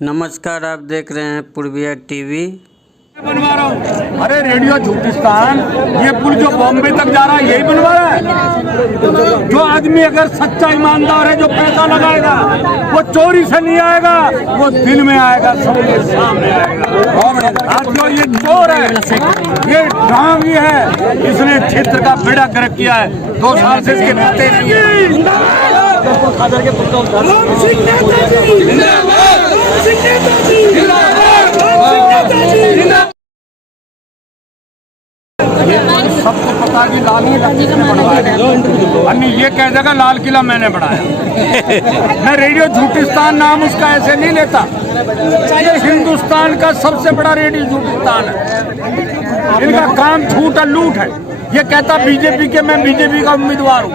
नमस्कार, आप देख रहे हैं पूर्विया टीवी। बनवा रहा हूँ। अरे रेडियो झूठिस्तान, ये पुल जो बॉम्बे तक जा रहा है यही बनवा रहा है। जो आदमी अगर सच्चा ईमानदार है, जो पैसा लगाएगा, वो चोरी से नहीं आएगा, वो दिन में आएगा, सबके सामने आएगा। आज जो ये चोर है, ये ढोंगी है, इसने क्षेत्र का बेड़ा गर्क किया है। 2 साल से इसके पत्ते नहीं है। सबको पता कि लाल किला किसने बनवाया। अन्य ये कह देगा लाल किला मैंने बनाया। मैं रेडियो झूठिस्तान नाम उसका ऐसे नहीं लेता। ये हिंदुस्तान का सबसे बड़ा रेडियो झूठिस्तान है। इनका काम झूठ और लूट है। ये कहता बीजेपी के, मैं बीजेपी का उम्मीदवार हूँ,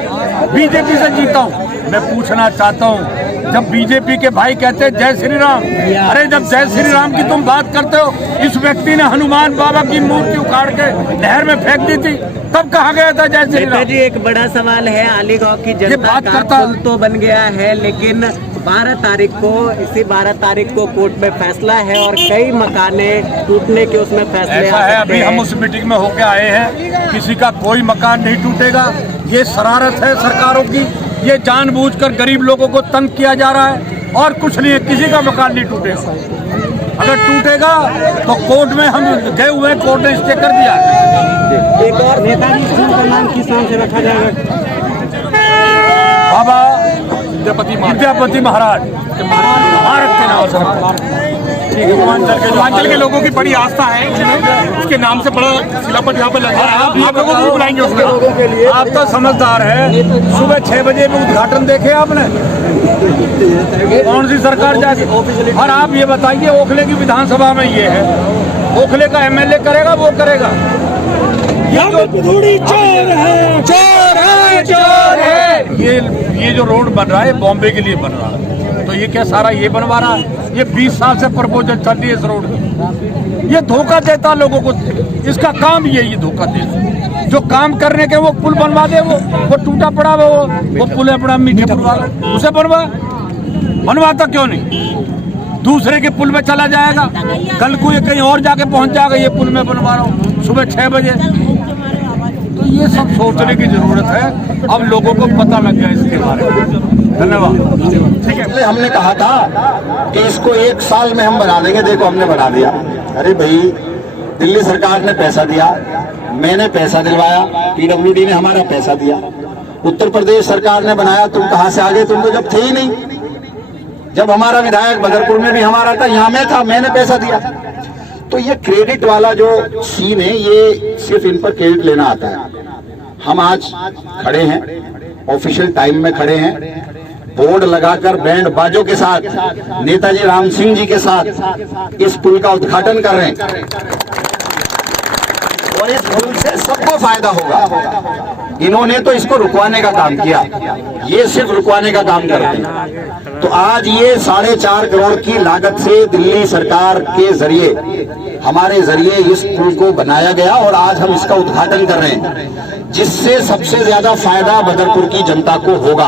बीजेपी से जीता हूँ। मैं पूछना चाहता हूँ, जब बीजेपी के भाई कहते जय श्री राम, अरे जब जय श्री राम की तुम बात करते हो, इस व्यक्ति ने हनुमान बाबा की मूर्ति उखाड़ के नहर में फेंक दी थी, तब कहा गया था जय श्री राम? जी, एक बड़ा सवाल है, आलीगांव की जनता का पुल तो बन गया है, लेकिन 12 तारीख को कोर्ट में फैसला है और कई मकाने टूटने के उसमें फैसले ऐसा है। अभी हम उस मीटिंग में होके आए हैं, किसी का कोई मकान नहीं टूटेगा। ये शरारत है सरकारों की, ये जानबूझकर गरीब लोगों को तंग किया जा रहा है और कुछ नहीं है। किसी का मकान नहीं टूटेगा। अगर टूटेगा तो कोर्ट में हम गए हुए हैं, कोर्ट ने स्टे कर दिया है। एक और नेताजी स्कूल का नाम किस नाम से रखा जाएगा? बाबा विद्यापति महाराज भारत के नाम से। पूर्वांचल के लोगों की बड़ी आस्था है, उसके नाम से बड़ा शिलापट यहाँ पर लगा है। आप लोगों को बुलाएंगे उसमें। आप तो समझदार है। सुबह 6 बजे में उद्घाटन देखे आपने? कौन सी सरकार जाएगी? और आप ये बताइए, ओखले की विधानसभा में ये है, ओखले का एमएलए करेगा, वो करेगा? चोर है, चोर है, चोर है। ये जो रोड बन रहा है बॉम्बे के लिए बन रहा है, तो ये क्या सारा ये बनवा रहा है? ये 20 साल से प्रपोजल चल रही है इस रोड की। ये धोखा देता लोगों को, इसका काम ये धोखा देता। जो काम करने के वो पुल बनवा दे, वो टूटा पड़ा वो पुल है बड़ा मीठे पुल वाला, उसे बनवाता क्यों नहीं? दूसरे के पुल में चला जाएगा, कल को ये कहीं और जाके पहुंच जाएगा। ये पुल में बनवा रहा हूँ सुबह 6 बजे। तो ये सब सोचने की जरूरत है। अब लोगों को पता लग गया इसके बारे में। धन्यवाद। ठीक है, हमने कहा था कि इसको 1 साल में हम बना देंगे। देखो हमने बना दिया। अरे भाई, दिल्ली सरकार ने पैसा दिया, मैंने पैसा दिलवाया, पीडब्ल्यूडी ने हमारा पैसा दिया, उत्तर प्रदेश सरकार ने बनाया। तुम कहां से आ गए? तुम तो जब थे ही नहीं। जब हमारा विधायक बदरपुर में भी हमारा था, यहाँ में था, मैंने पैसा दिया। तो ये क्रेडिट वाला जो सीन है, ये सिर्फ इन पर क्रेडिट लेना आता है। हम आज खड़े हैं, ऑफिशियल टाइम में खड़े हैं, बोर्ड लगाकर बैंड बाजों के साथ, नेताजी राम सिंह जी के साथ इस पुल का उद्घाटन कर रहे हैं। और इस पुल से सबको फायदा होगा। इन्होंने तो इसको रुकवाने का काम किया, ये सिर्फ रुकवाने का काम करते हैं। तो आज ये 4.5 करोड़ की लागत से दिल्ली सरकार के जरिए, हमारे जरिए इस पुल को बनाया गया और आज हम इसका उद्घाटन कर रहे हैं, जिससे सबसे ज्यादा फायदा बदरपुर की जनता को होगा।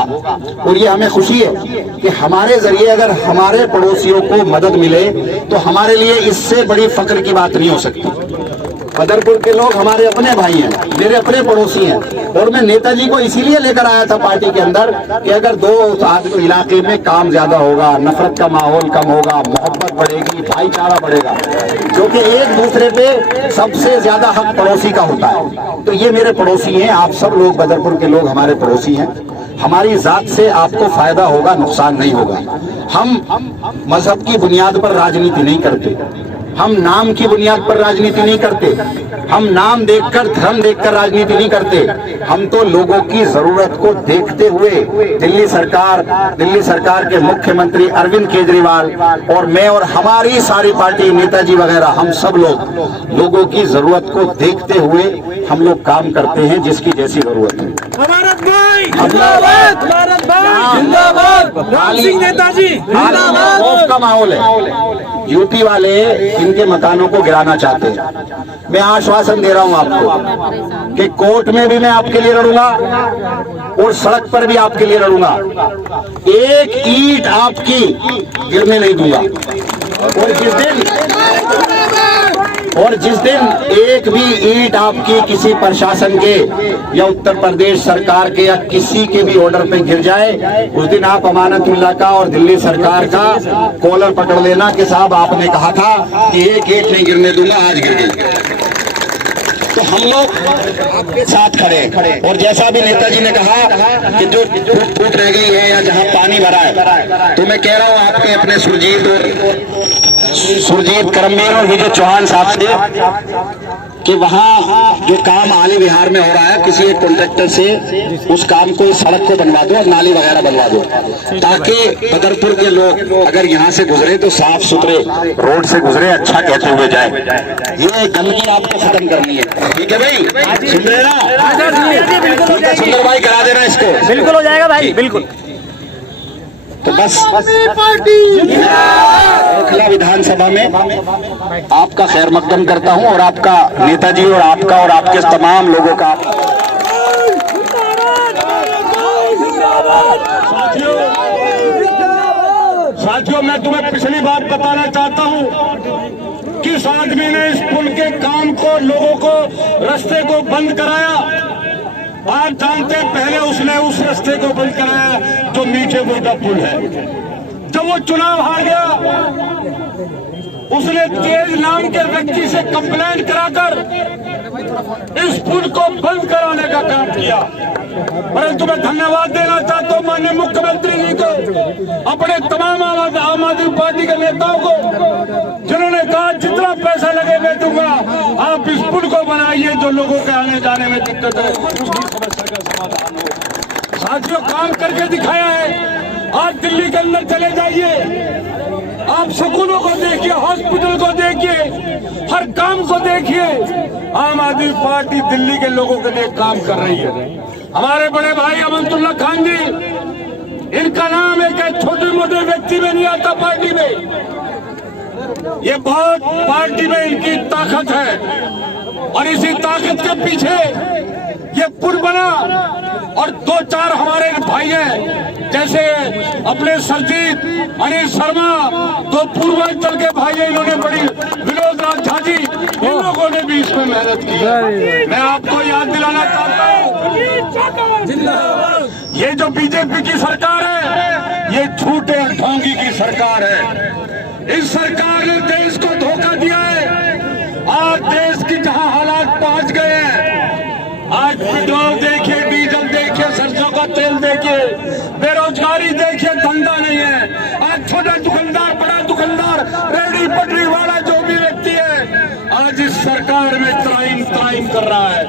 और ये हमें खुशी है कि हमारे जरिए अगर हमारे पड़ोसियों को मदद मिले तो हमारे लिए इससे बड़ी फख्र की बात नहीं हो सकती। बदरपुर के लोग हमारे अपने भाई हैं, मेरे अपने पड़ोसी हैं। और मैं नेताजी को इसीलिए लेकर आया था पार्टी के अंदर कि अगर 2 इलाके में काम ज्यादा होगा, नफरत का माहौल कम होगा, मोहब्बत बढ़ेगी, भाईचारा बढ़ेगा, क्योंकि एक दूसरे पे सबसे ज्यादा हक पड़ोसी का होता है। तो ये मेरे पड़ोसी हैं, आप सब लोग बदरपुर के लोग हमारे पड़ोसी हैं। हमारी जात से आपको फायदा होगा, नुकसान नहीं होगा। हम मजहब की बुनियाद पर राजनीति नहीं करते, हम नाम की बुनियाद पर राजनीति नहीं करते, हम नाम देखकर धर्म देखकर राजनीति नहीं करते। हम तो लोगों की जरूरत को देखते हुए दिल्ली सरकार के मुख्यमंत्री अरविंद केजरीवाल और मैं और हमारी सारी पार्टी, नेताजी वगैरह, हम सब लोग लोगों की जरूरत को देखते हुए हम लोग काम करते हैं, जिसकी जैसी जरूरत है। भारत भाई जिंदाबाद, भारत भाई जिंदाबाद, राम सिंह नेताजी जिंदाबाद। का माहौल है। यूपी वाले इनके मकानों को गिराना चाहते हैं। मैं आश्वासन दे रहा हूं आपको कि कोर्ट में भी मैं आपके लिए लड़ूंगा और सड़क पर भी आपके लिए लड़ूंगा। एक ईंट आपकी गिरने नहीं दूंगा। और जिस दिन एक भी ईंट आपकी किसी प्रशासन के या उत्तर प्रदेश सरकार के या किसी के भी ऑर्डर पे गिर जाए, उस दिन आप अमानतुल्लाह का और दिल्ली सरकार का कॉलर पकड़ लेना कि साहब आपने कहा था कि एक ईंट नहीं गिरने दूंगा, आज गिर गई। तो हम लोग साथ खड़े। और जैसा भी नेताजी ने कहा कि जो टूट रह गई है या जहां पानी भरा है, तो मैं कह रहा हूं आपके अपने सुरजीत करमवीर और विजय चौहान साहब से कि वहां जो काम आली विहार में हो रहा है, किसी एक कॉन्ट्रैक्टर से उस काम को, इस सड़क को बनवा दो और नाली वगैरह बनवा दो, ताकि बदरपुर के लोग अगर यहाँ से गुजरे तो साफ सुथरे रोड से गुजरे, अच्छा कहते हुए जाए। ये गंदगी आपको खत्म करनी है, ठीक है भाई? सुन रहे ना? सुंदर भाई करा देना इसको। बिल्कुल हो जाएगा भाई, बिल्कुल। तो बस खिला विधानसभा में आपका खैर मकदम करता हूं और आपका नेताजी और आपका और आपके तमाम लोगों का। साथियों, मैं तुम्हें पिछली बात बताना चाहता हूं, किस आदमी ने इस पुल के काम को, लोगों को, रास्ते को बंद कराया। आप जानते हैं, पहले उसने उस रास्ते को बंद कराया जो मीठे गुड़ का पुल है। जब वो चुनाव हार गया, उसने तेज नाम के व्यक्ति से कंप्लेंट कराकर इस पुल को बंद कराने का काम किया। परंतु मैं धन्यवाद देना चाहता हूं माननीय मुख्यमंत्री जी को, अपने तमाम आम आदमी पार्टी के नेताओं को, जिन्होंने कहा जितना पैसा लगे मैं दूंगा, आप इस पुल को बनाइए, जो लोगों के आने जाने में दिक्कत है उसकी समस्या का समाधान हो। साथियों, काम करके दिखाया है। आज दिल्ली के अंदर चले जाइए, आप स्कूलों को देखिए, हॉस्पिटल को देखिए, हर काम को देखिए। आम आदमी पार्टी दिल्ली के लोगों के लिए काम कर रही है। हमारे बड़े भाई अमनतुल्लाह खान जी, इनका नाम एक छोटे मोटे व्यक्ति में नहीं आता, पार्टी में। ये बहुत पार्टी में इनकी ताकत है और इसी ताकत के पीछे ये पुल बना। और दो चार हमारे भाई हैं, जैसे अपने सरजीत, अनिल शर्मा, दो पूर्वांचल के भाई हैं, इन्होंने बड़ी, विनोद राज झा जी, इन लोगों ने भी इसमें मेहनत की। मैं आपको याद दिलाना चाहता हूँ, ये जो बीजेपी की सरकार है, ये झूठे ढोंगी की सरकार है। इस सरकार ने देश को धोखा दिया है। आज देश की जहां हालात पहुंच गए हैं, आज पेट्रोल देखिए, डीजल देखिए, सरसों का तेल देखिए, बेरोजगारी देखिए, धंधा नहीं है। आज छोटा दुकानदार, बड़ा दुकानदार, रेहड़ी पटरी वाला जो भी व्यक्ति है, आज इस सरकार में त्राइम कर रहा है।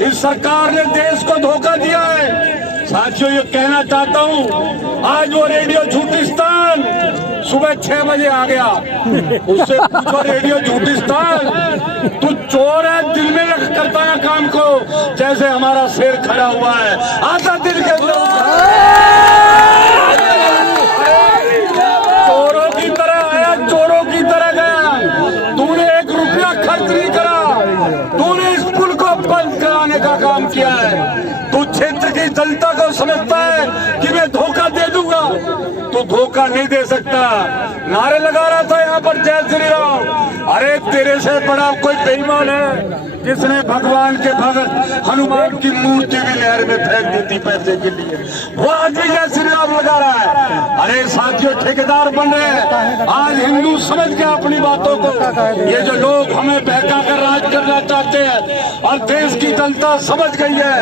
इस सरकार ने देश को धोखा दिया है। साथियों, ये कहना चाहता हूं, आज वो रेडियो झूठिस्तान सुबह 6 बजे आ गया, उससे पूछो रेडियो झूठिस्तान, तू चोर है, दिल में रख करता है काम को, जैसे हमारा शेर खड़ा हुआ है, आता दिल के चोरों की तरह आया, चोरों की तरह गया। तूने 1 रुपया खर्च नहीं करा, तूने इस पुल को बंद कराने का काम किया है। तू क्षेत्र की जनता को समझता है कि मैं धोखा दे दूंगा, तो धोखा नहीं दे सकता। नारे लगा रहा था यहाँ पर जय श्री राम। अरे तेरे से बड़ा कोई बेईमान है जिसने भगवान के भगत हनुमान की मूर्ति भी नहर में फेंक दी थी पैसे के लिए, वो आज भी जय श्री राम लगा रहा है। अरे साथियों, ठेकेदार बन रहे हैं। आज हिंदू समझ गया अपनी बातों को। ये जो लोग हमें बहका कर राज करना चाहते हैं और देश की जनता समझ गई है,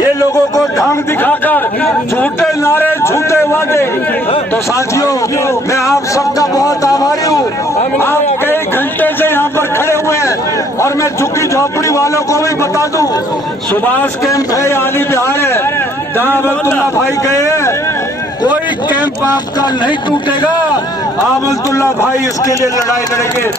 ये लोगों को ढंग दिखाकर झूठे नारे, झूठे वादे। तो साथियों, मैं आप सबका बहुत आभारी हूँ। आप कई घंटे से यहाँ पर खड़े हुए हैं और मैं झुग्गी झोपड़ी वालों को भी बता दूं, सुभाष कैंप है, आली बिहार है, जहाँ अब्दुल्ला भाई गए हैं, कोई कैंप आपका नहीं टूटेगा। अब्दुल्ला भाई इसके लिए लड़ाई लड़ेंगे।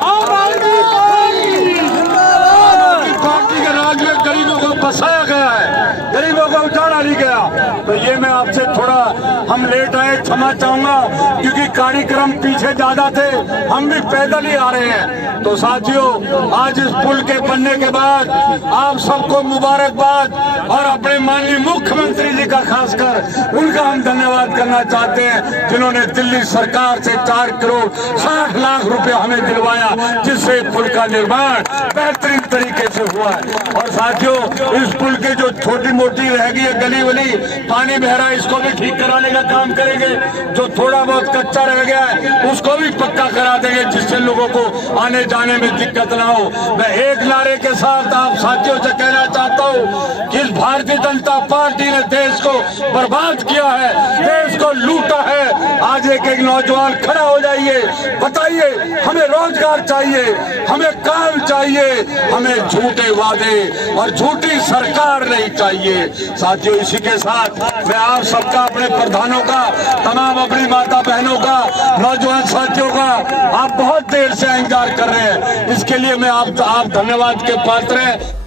पार्टी के राज में गरीबों को बसाया गया है, गरीबों को उजाड़ा नहीं गया। तो ये मैं आपसे थोड़ा हम लेट आए, क्षमा चाहूंगा, क्योंकि कार्यक्रम पीछे ज्यादा थे, हम भी पैदल ही आ रहे हैं। तो साथियों, आज इस पुल के बनने के बाद आप सबको मुबारकबाद, और अपने माननीय मुख्यमंत्री जी का खासकर उनका हम धन्यवाद करना चाहते हैं, जिन्होंने दिल्ली सरकार से 4 करोड़ 60 लाख रुपए हमें दिलवाया, जिससे पुल का निर्माण बेहतरीन तरीके से हुआ है। और साथियों, इस पुल के जो छोटी मोटी रह गई है गली वली, पानी बह रहा है, इसको भी ठीक कराने का काम करेंगे। जो थोड़ा बहुत कच्चा रह गया है उसको भी पक्का करा देंगे, जिससे लोगों को आने जाने में दिक्कत ना हो। मैं एक नारे के साथ आप साथियों से कहना चाहता हूँ कि इस भारतीय जनता पार्टी ने देश को बर्बाद किया है, देश को लूटा है। आज एक एक नौजवान खड़ा हो जाइए, बताइए हमें रोजगार चाहिए, हमें काम चाहिए, हमें झूठे वादे और झूठी सरकार नहीं चाहिए। साथियों, इसी के साथ मैं आप सबका, अपने प्रधानों का, तमाम अपनी माता बहनों का, नौजवान साथियों का, आप बहुत देर से इंतजार कर रहे हैं, इसके लिए मैं आप धन्यवाद के पात्र हैं।